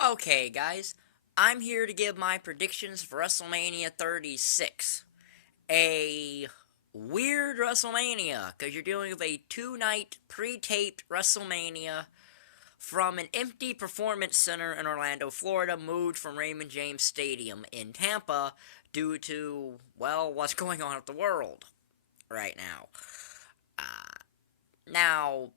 Okay, guys, I'm here to give my predictions for WrestleMania 36. A weird WrestleMania, because you're dealing with a two-night pre-taped WrestleMania from an empty performance center in Orlando, Florida, moved from Raymond James Stadium in Tampa due to, well, what's going on with the world right now. Now,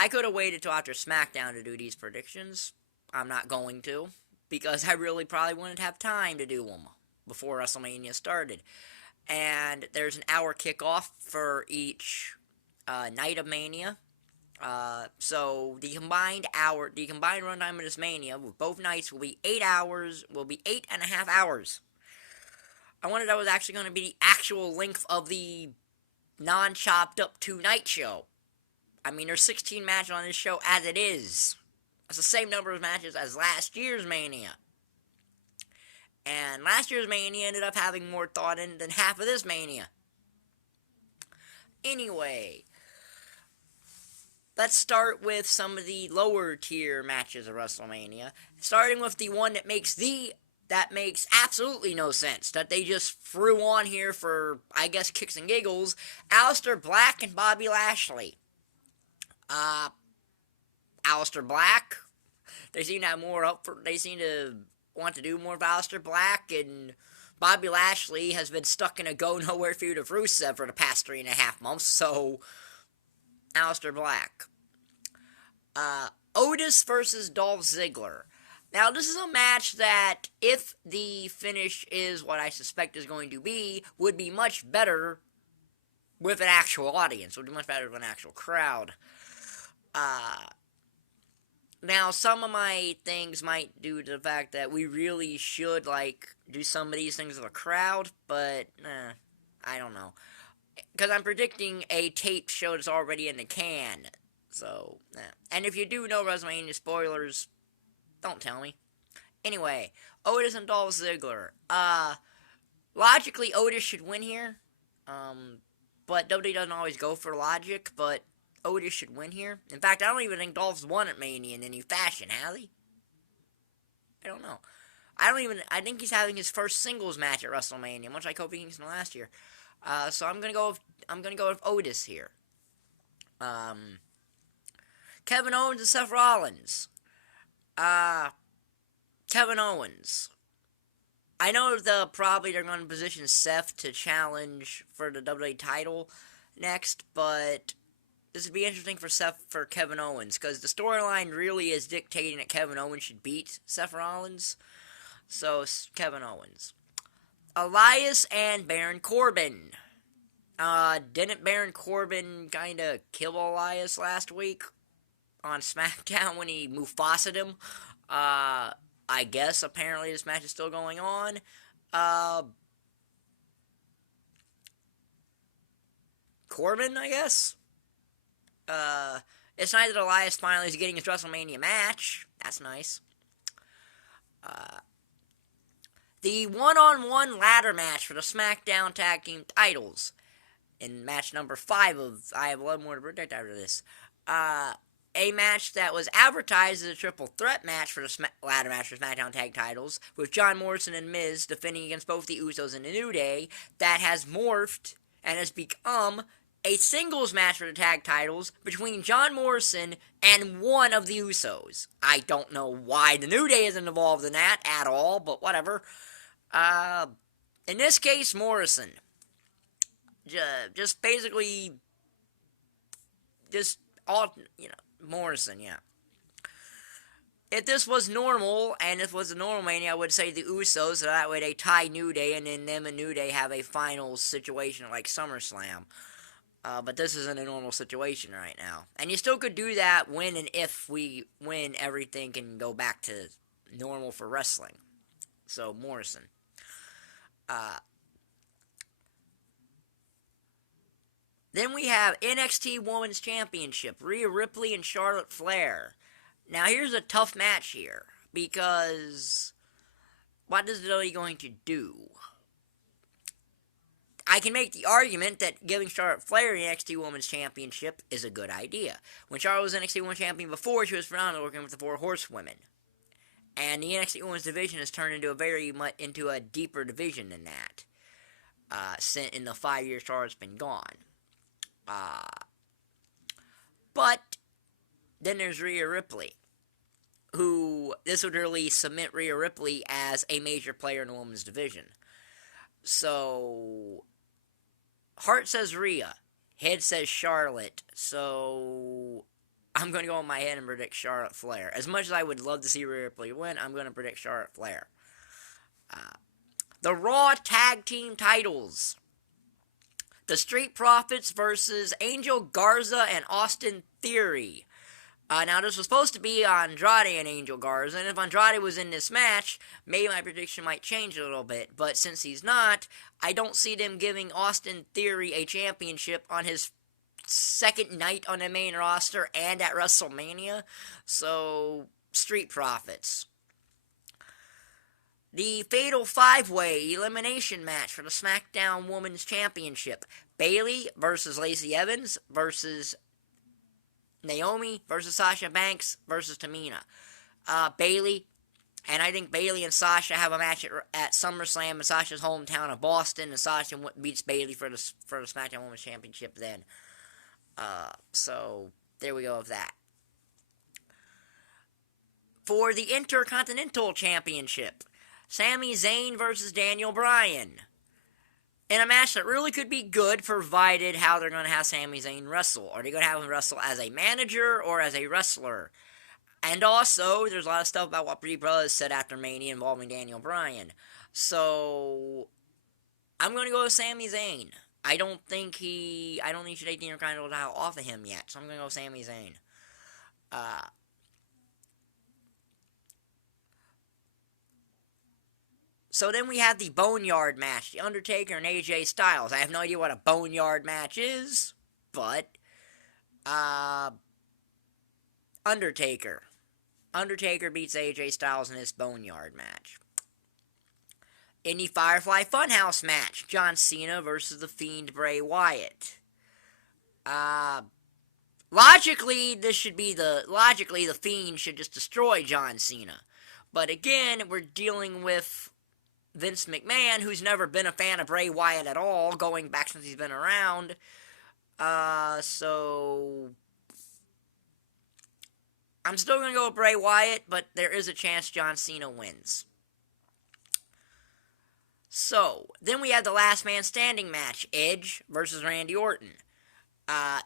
I could have waited till after SmackDown to do these predictions. I'm not going to, because I really probably wouldn't have time to do them before WrestleMania started. And there's an hour kickoff for each night of Mania. So the combined runtime of this Mania with both nights will be 8 hours. Will be 8.5 hours. I wondered that was actually going to be the actual length of the non-chopped up two-night show. I mean, there's 16 matches on this show as it is. That's the same number of matches as last year's Mania. And last year's Mania ended up having more thought in it than half of this Mania. Anyway, let's start with some of the lower tier matches of WrestleMania. Starting with the one that makes absolutely no sense, that they just threw on here for, I guess, kicks and giggles. Alistair Black and Bobby Lashley. Alistair Black. They seem to have more they seem to want to do more of Alistair Black, and Bobby Lashley has been stuck in a go-nowhere feud with Rusev for the past 3.5 months, so Alistair Black. Otis versus Dolph Ziggler. Now, this is a match that, if the finish is what I suspect is going to be, would be much better with an actual audience, would be much better with an actual crowd. Now, some of my things might due to the fact that we really should, do some of these things with a crowd, but, I don't know. Because I'm predicting a taped show that's already in the can, so, And if you do know WrestleMania spoilers, don't tell me. Anyway, Otis and Dolph Ziggler. Logically, Otis should win here, but WWE doesn't always go for logic, but Otis should win here. In fact, I don't even think Dolph's won at Mania in any fashion, has he? I don't know. I think he's having his first singles match at WrestleMania, much like Kofi Kingston last year. So I'm gonna go with Otis here. Kevin Owens and Seth Rollins. Kevin Owens. I know they're going to position Seth to challenge for the WWE title next, but this would be interesting for Kevin Owens, because the storyline really is dictating that Kevin Owens should beat Seth Rollins. So, Kevin Owens. Elias and Baron Corbin. Didn't Baron Corbin kind of kill Elias last week on SmackDown when he Mufasa'd him? I guess apparently this match is still going on. Corbin, I guess? It's nice that Elias finally is getting his WrestleMania match. That's nice. The one-on-one ladder match for the SmackDown Tag Team titles. In match number 5 I have 11 more to predict after this. A match that was advertised as a triple threat match for the ladder match for SmackDown Tag titles, with John Morrison and Miz defending against both the Usos and the New Day, that has morphed and has become a singles match for the tag titles between John Morrison and one of the Usos. I don't know why the New Day isn't involved in that at all, but whatever. In this case, Morrison. Just basically, Morrison, yeah. If this was normal, and if it was a normal Mania, I would say the Usos, so that way they tie New Day, and then them and New Day have a final situation like SummerSlam. But this isn't a normal situation right now. And you still could do that when and if when everything can go back to normal for wrestling. So, Morrison. Then we have NXT Women's Championship, Rhea Ripley and Charlotte Flair. Now, here's a tough match here, because what is WWE going to do? I can make the argument that giving Charlotte Flair the NXT Women's Championship is a good idea. When Charlotte was NXT Women's Champion before, she was phenomenal working with the 4 Horsewomen. And the NXT Women's Division has turned into a deeper division than that. In the 5 years Charlotte's been gone. But then there's Rhea Ripley, who this would really cement Rhea Ripley as a major player in the women's division. So heart says Rhea, head says Charlotte. So I'm going to go in my head and predict Charlotte Flair. As much as I would love to see Rhea Ripley win, I'm going to predict Charlotte Flair. The Raw Tag Team titles. The Street Profits versus Angel Garza and Austin Theory. Now, this was supposed to be Andrade and Angel Garza, and if Andrade was in this match, maybe my prediction might change a little bit. But since he's not, I don't see them giving Austin Theory a championship on his second night on the main roster and at WrestleMania. So, Street Profits. The Fatal 5-Way Elimination match for the SmackDown Women's Championship. Bayley versus Lacey Evans versus Naomi versus Sasha Banks versus Tamina. Bayley, and I think Bayley and Sasha have a match at SummerSlam in Sasha's hometown of Boston, and Sasha beats Bayley for the SmackDown Women's Championship then. So, there we go with that. For the Intercontinental Championship, Sami Zayn versus Daniel Bryan. In a match that really could be good, provided how they're going to have Sami Zayn wrestle. Are they going to have him wrestle as a manager or as a wrestler? And also, there's a lot of stuff about what Brie Brothers said after Mania involving Daniel Bryan. So, I'm going to go with Sami Zayn. I don't think he should take the Intercontinental title off of him yet. So, I'm going to go with Sami Zayn. So then we have the Boneyard match, The Undertaker and AJ Styles. I have no idea what a Boneyard match is, but, Undertaker. Undertaker beats AJ Styles in this Boneyard match. In the Firefly Funhouse match, John Cena versus The Fiend Bray Wyatt. Logically, The Fiend should just destroy John Cena. But again, we're dealing with Vince McMahon, who's never been a fan of Bray Wyatt at all, going back since he's been around. So I'm still going to go with Bray Wyatt, but there is a chance John Cena wins. So, then we have the Last Man Standing match, Edge versus Randy Orton.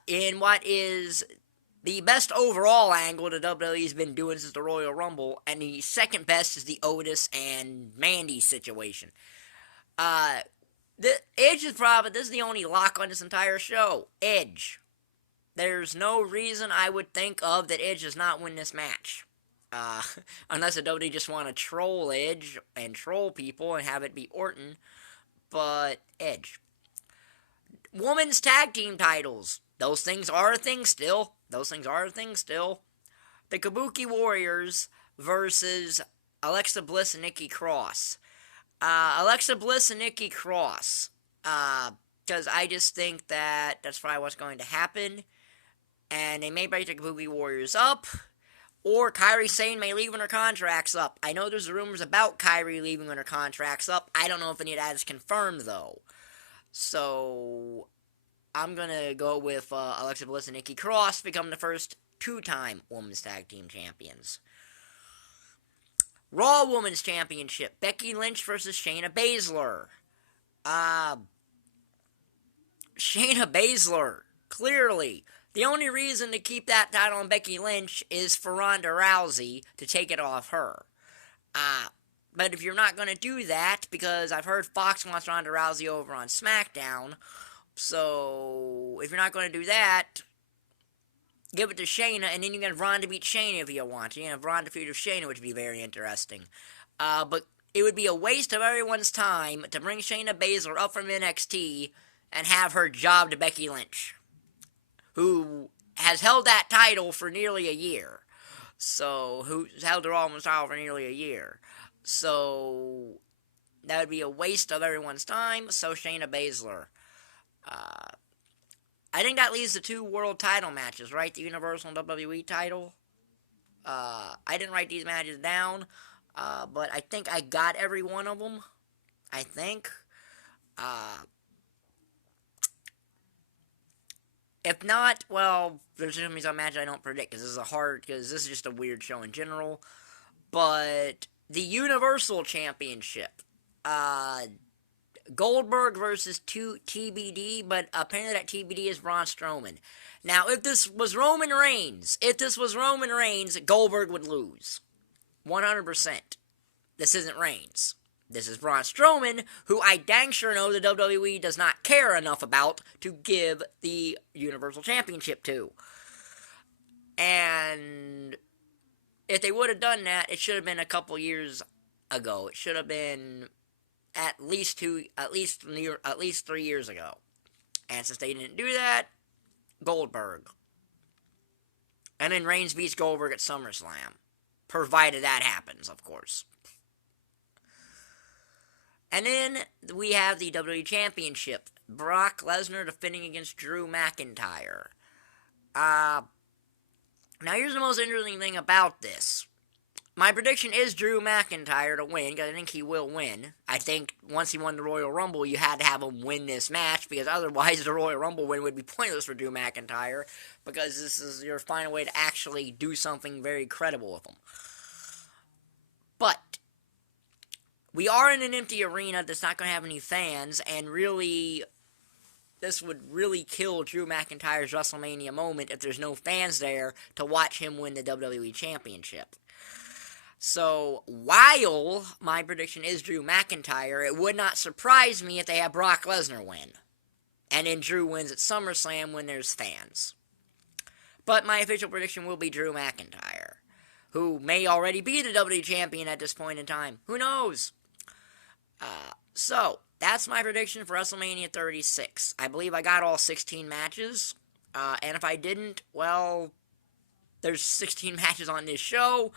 In what is the best overall angle the WWE's been doing since the Royal Rumble, and the second best is the Otis and Mandy situation. This is the only lock on this entire show. Edge. There's no reason I would think of that Edge does not win this match. Unless the WWE just want to troll Edge and troll people and have it be Orton. But Edge. Women's tag team titles. Those things are a thing still. The Kabuki Warriors versus Alexa Bliss and Nikki Cross. Alexa Bliss and Nikki Cross. Because I just think that that's probably what's going to happen. And they may break the Kabuki Warriors up. Or Kairi Sane may leave when her contract's up. I know there's rumors about Kairi leaving when her contract's up. I don't know if any of that is confirmed, though. So, I'm going to go with Alexa Bliss and Nikki Cross to become the first two-time Women's Tag Team Champions. Raw Women's Championship, Becky Lynch versus Shayna Baszler. Shayna Baszler, clearly. The only reason to keep that title on Becky Lynch is for Ronda Rousey to take it off her. But if you're not going to do that, because I've heard Fox wants Ronda Rousey over on SmackDown, so if you're not going to do that, give it to Shayna, and then you can have Ronda beat Shayna if you want to. You can have Ronda feud with Shayna, which would be very interesting. But it would be a waste of everyone's time to bring Shayna Baszler up from NXT and have her job to Becky Lynch, who has held that title for nearly a year. Who's held the Raw Women's title for nearly a year. So, that would be a waste of everyone's time. So, Shayna Baszler. I think that leaves the two world title matches, right? The Universal and WWE title. I didn't write these matches down, But I think I got every one of them. I think. Uh, if not, well, there's going to be some matches I don't predict because this is just a weird show in general. But the Universal Championship, uh, Goldberg versus TBD, but apparently that TBD is Braun Strowman. Now, if this was Roman Reigns, Goldberg would lose. 100%. This isn't Reigns. This is Braun Strowman, who I dang sure know the WWE does not care enough about to give the Universal Championship to. And if they would have done that, it should have been a couple years ago. It should have been at least 3 years ago. And since they didn't do that, Goldberg. And then Reigns beats Goldberg at SummerSlam. Provided that happens, of course. And then we have the WWE Championship. Brock Lesnar defending against Drew McIntyre. Now here's the most interesting thing about this. My prediction is Drew McIntyre to win, because I think he will win. I think once he won the Royal Rumble, you had to have him win this match, because otherwise the Royal Rumble win would be pointless for Drew McIntyre, because this is your final way to actually do something very credible with him. But we are in an empty arena that's not going to have any fans, and really, this would really kill Drew McIntyre's WrestleMania moment if there's no fans there to watch him win the WWE Championship. So, while my prediction is Drew McIntyre, it would not surprise me if they have Brock Lesnar win. And then Drew wins at SummerSlam when there's fans. But my official prediction will be Drew McIntyre, who may already be the WWE Champion at this point in time. Who knows? So, that's my prediction for WrestleMania 36. I believe I got all 16 matches. And if I didn't, well, there's 16 matches on this show,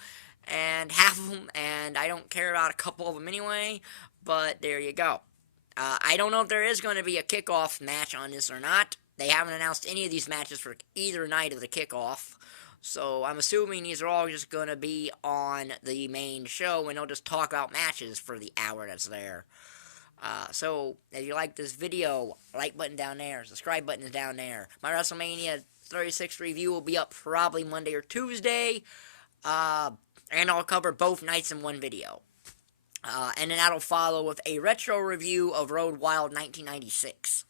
and half of them, and I don't care about a couple of them anyway, but there you go. I don't know if there is going to be a kickoff match on this or not. They haven't announced any of these matches for either night of the kickoff, so I'm assuming these are all just going to be on the main show, and they'll just talk about matches for the hour that's there. So, if you like this video, like button down there, subscribe button is down there. My WrestleMania 36 review will be up probably Monday or Tuesday, and I'll cover both nights in one video. And then that'll follow with a retro review of Road Wild 1996.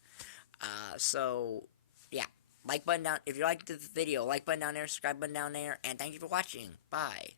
So, yeah, like button down, if you like the video, like button down there, subscribe button down there, and thank you for watching. Bye.